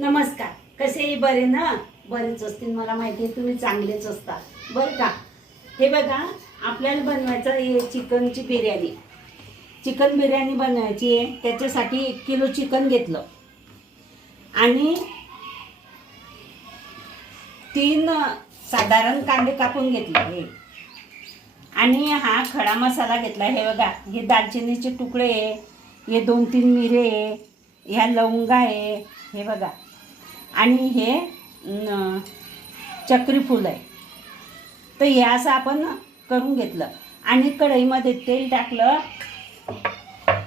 नमस्कार. कसेही बरे ना? बरेच असतील मला माहिती आहे तुम्ही चांगलेच असता बरं का? हे बघा आपल्याला बनवायचं आहे चिकनची बिर्याणी. चिकन बिर्याणी बनवायची आहे. त्याच्यासाठी एक किलो चिकन घेतलं. आणि तीन साधारण कांदे कापून घेतले हे. आणि हा खडा मसाला घेतला. हे बघा हे दालचिनीचे तुकडे आहे. हे दोन तीन मिरे आहे. ह्या लवंगा आहे. हे बघा. आणि हे चक्रीफूल चक्री फूल आहे. तर हे असं आपण करून घेतलं. आणि कढईमध्ये तेल टाकलं.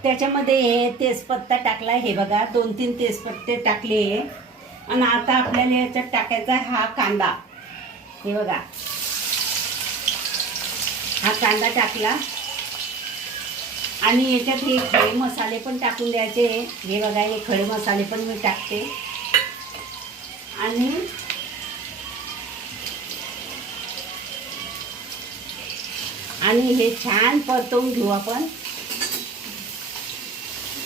त्याच्यामध्ये हे तेजपत्ता टाकला. हे बघा दोन तीन तेजपत्ते टाकले. आणि आता आपल्याला याच्यात टाकायचा हा कांदा. हे बघा. हा कांदा टाकला. आणि याच्यात हे खडे मसाले पण टाकून द्यायचे. हे बघा हे खडे मसाले पण मी टाकते. आणि आणि हे छान परतवून घेऊ आपण.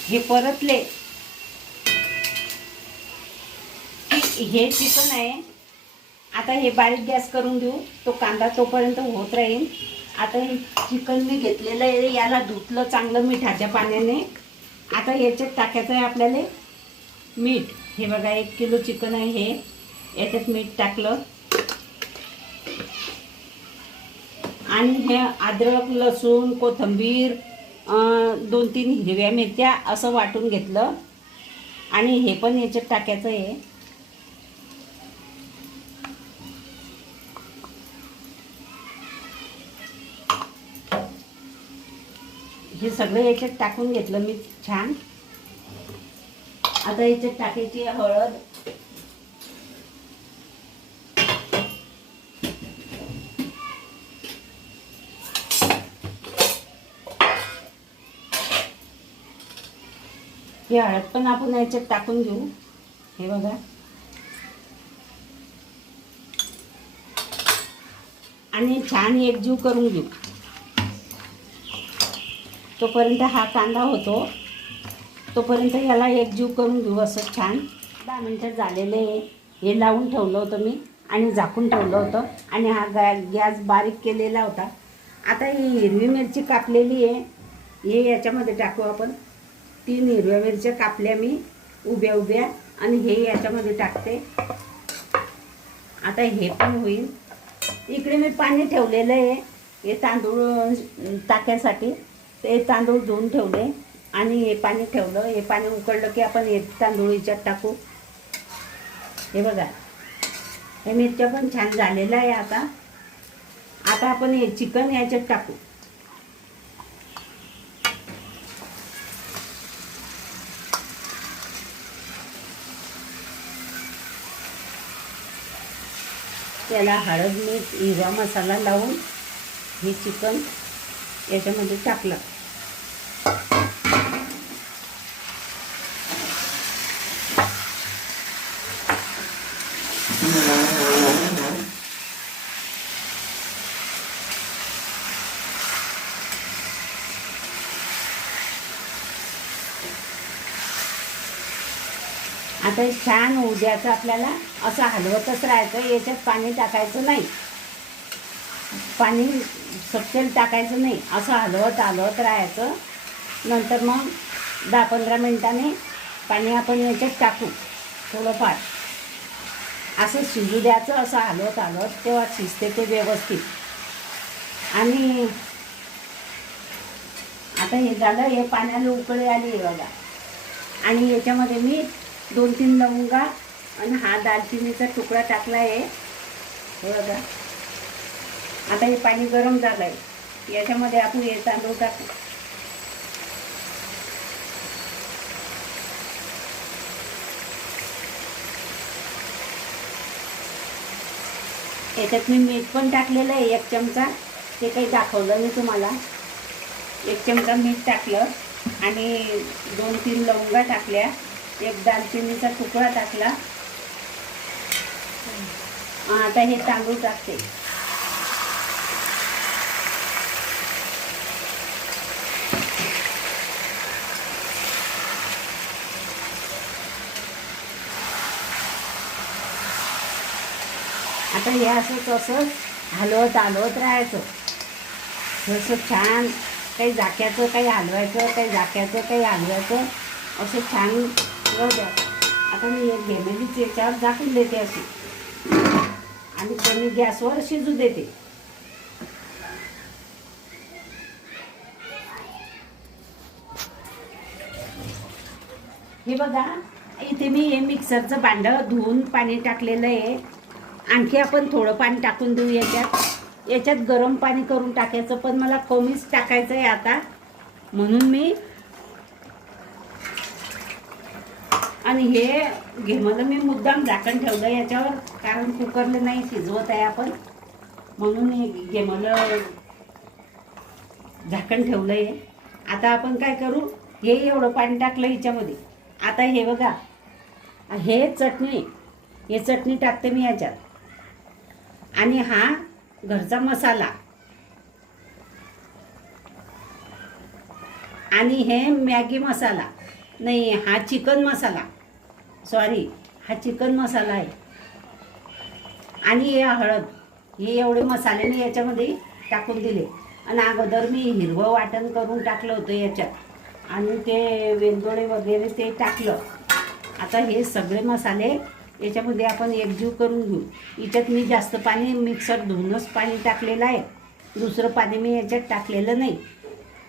हे परतले. हे चिकन आहे आता हे बारीक गॅस करून देऊ तो कांदा तोपर्यंत होत राहील. आता हे चिकन मी घेतलेलं आहे याला धुतलं चांगलं मिठाच्या पाण्याने. आता याच्यात टाकायचं आहे आपल्याला मीठ. हे बघा एक किलो चिकन आहे हे. याच्यात मीठ टाकलं. आणि हे अद्रक लसूण कोथिंबीर दोन तीन हिरव्या मिरच्या असं वाटून घेतलं. आणि हे पण याच्यात टाकायचं आहे. हे सगळं याच्यात टाकून घेतलं मी छान. आता याच्यात टाकायची हळद. ही हळद पण आपण याच्यात टाकून घेऊ. हे बघा. आणि छान एकजीव करून घेऊ. तोपर्यंत हा कांदा होतो. तोपर्यंत याला एकजीव करून घेऊ असं छान. दहा मिनटं झालेले आहे. हे लावून ठेवलं होतं मी आणि झाकून ठेवलं होतं. आणि हा गॅ गॅस बारीक केलेला होता. आता ही हिरवी मिरची कापलेली आहे. हे याच्यामध्ये टाकू आपण. तीन हिरव्या मिरच्या कापल्या मी उभ्या उभ्या आणि हे याच्यामध्ये टाकते. आता हे पण होईल. इकडे मी पाणी ठेवलेलं आहे. हे तांदूळ टाक्यासाठी टाकायसाठी. ते तांदूळ धुवून ठेवले. आणि हे पाणी ठेवलं हे पाणी उकळलं की आपण हे तांदूळ याच्यात टाकू. हे बघा. हे मिरच्या पण छान झालेलं आहे आता. आता आपण हे चिकन याच्यात टाकू. त्याला हळद मीठ हिरवा मसाला लावून हे चिकन याच्यामध्ये टाकलं. आता हे छान उद्याचं आपल्याला असं हलवतच राहायचं याच्यात पाणी टाकायचं नाही. पाणी सपशेल टाकायचं नाही असं हलवत हलवत राहायचं. नंतर मग दहा पंधरा मिनटाने पाणी आपण याच्यात टाकू थोडंफार. असं शिजू द्यायचं असं हलवत हलवत तेव्हा शिजते ते व्यवस्थित. आणि आता हे झालं हे पाण्याला उकळी आली बघा. आणि याच्यामध्ये मी दोन तीन लवंगा आणि हा दालचिनीचा तुकडा टाकला आहे. हे बघा. आता हे पाणी गरम झालं आहे याच्यामध्ये आपण हे तांदूळ टाकू. याच्यात मी मीठ पण टाकलेलं आहे एक चमचा. ते काही दाखवलं मी तुम्हाला. एक चमचा मीठ टाकलं आणि दोन तीन लवंगा टाकल्या. एक दालचिनीचा तुकडा टाकला. आता हे तांदूळ टाकते. आता हे असं तसंच हलवत हलवत राहायचं. जसं छान काही जाक्याचं काही हलवायचं काही जाक्याचं काही हलवायचं असं छान राहू द्या. आता मी एक घेमेलीच म्हणजे याच्यावर झाकून देते अशी आणि त्यांनी गॅसवर शिजू देते. हे बघा इथे मी हे मिक्सरचं भांडं धुवून पाणी टाकलेलं आहे. आणखी आपण थोडं पाणी टाकून देऊ याच्यात. याच्यात गरम पाणी करून टाकायचं पण मला कमीच टाकायचं आहे आता. म्हणून मी आणि हे घेमलं मी मुद्दाम झाकण ठेवलं याच्यावर कारण कुकरला नाही शिजवत आहे आपण. म्हणून हे घेमलं झाकण ठेवलं आहे आता आपण काय करू? हे एवढं पाणी टाकलं हिच्यामध्ये. आता हे बघा हे चटणी हे चटणी टाकते मी याच्यात. आणि हा घरचा मसाला. आणि हे मॅगी मसाला. नाही हा चिकन मसाला. सॉरी हा चिकन मसाला आहे. आणि हे हळद. हे एवढे मसाले मी याच्यामध्ये टाकून दिले. आणि अगोदर मी हिरवं वाटण करून टाकलं होतं याच्यात. आणि ते वेलदोडे वगैरे ते टाकलं. आता हे सगळे मसाले याच्यामध्ये आपण एकजीव करून घेऊ. याच्यात मी जास्त पाणी मिक्सर धुवूनच पाणी टाकलेलं आहे. दुसरं पाणी मी याच्यात टाकलेलं नाही.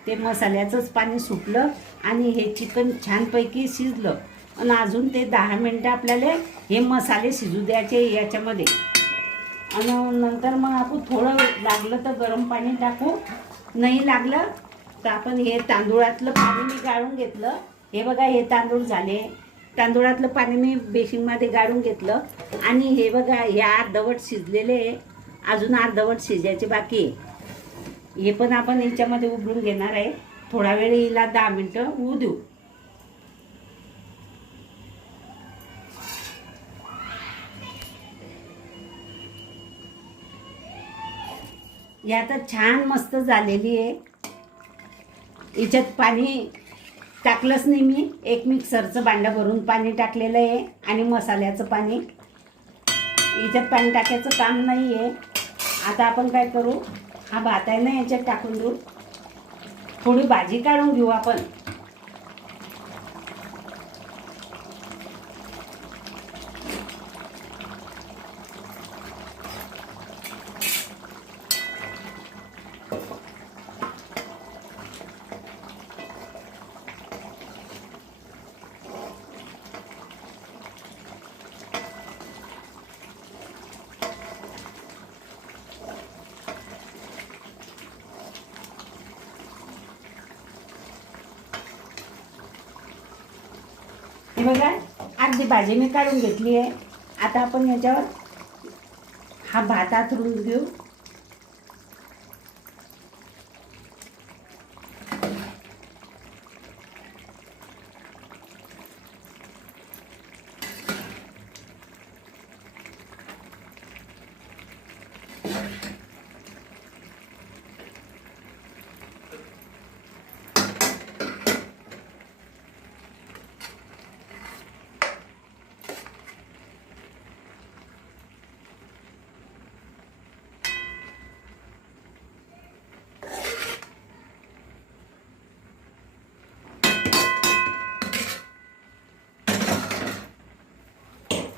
ते मसाल्याचंच पाणी सुटलं आणि हे चिकन छानपैकी शिजलं. आणि अजून ते दहा मिनटं आपल्याला हे मसाले शिजू द्यायचे याच्यामध्ये. आणि नंतर मग आपण थोडं लागलं तर गरम पाणी टाकू. नाही लागलं तर आपण हे तांदूळातलं पाणी मी गाळून घेतलं. हे बघा हे तांदूळ झाले. तांदूळातलं पाणी मी बेसिंगमध्ये गाळून घेतलं. आणि हे बघा हे अर्धवट शिजलेले आहे. अजून अर्धवट शिजायचे बाकी आहे. हे पण आपण याच्यामध्ये उघडून घेणार आहे. थोडा वेळ हिला दहा मिनटं होऊ देऊ. ही आता छान मस्त झालेली आहे. याच्यात पाणी टाकलंच नाही मी. एक मिक्सरचं भांडं भरून पाणी टाकलेलं आहे आणि मसाल्याचं पाणी. याच्यात पाणी टाकायचं काम नाही आहे आता आपण काय करू? हा भात आहे ना याच्यात टाकून देऊ. थोडी भाजी काढून घेऊ आपण. बघा अर्धी भाजी मी काढून घेतली आहे. आता आपण याच्यावर हा भात आतरून घेऊ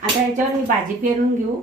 आता याच्यावर ही भाजी पेरून घेऊ.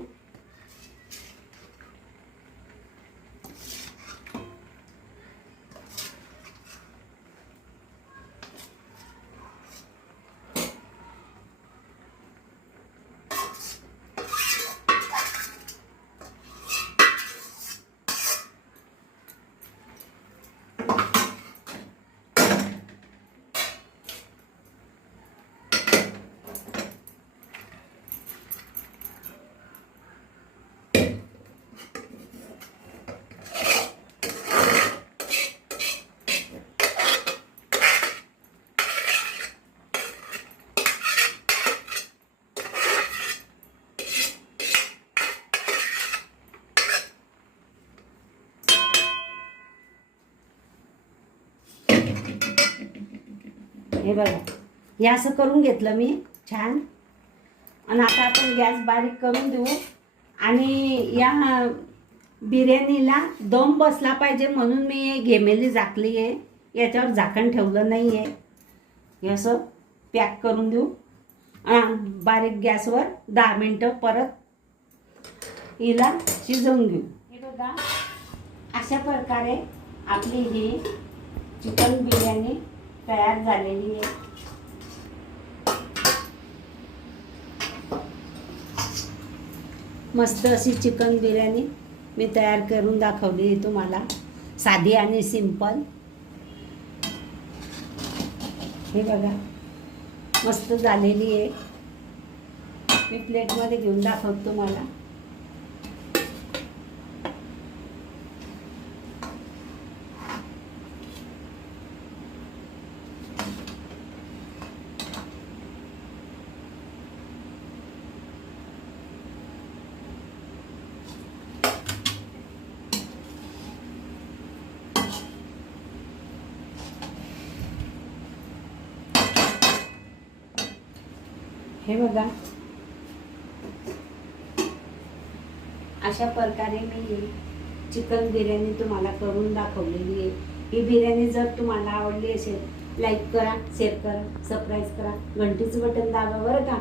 हे बघा. हे असं करून घेतलं मी. छान. आणि आता आपण गॅस बारीक करून देऊ. आणि या बिर्याणीला दम बसला पाहिजे म्हणून मी हे घेमेली झाकली आहे. याच्यावर झाकण ठेवलं नाही आहे हे असं पॅक करून देऊ. बारीक गॅसवर दहा मिनटं परत हिला शिजवून घेऊ. हे बघा अशा प्रकारे आपली ही चिकन बिर्याणी तयार झालेली आहे. मस्त अशी चिकन बिर्याणी मी तयार करून दाखवली आहे तुम्हाला. साधी आणि सिंपल. हे बघा मस्त झालेली आहे. मी प्लेटमध्ये घेऊन दाखवतो तुम्हाला. हे बघा. अशा प्रकारे मी चिकन बिर्याणी तुम्हाला करून दाखवलेली आहे. ही बिर्याणी जर तुम्हाला आवडली असेल लाईक करा शेअर करा सबस्क्राईब करा. घंटीचं बटन दाबा बरं का?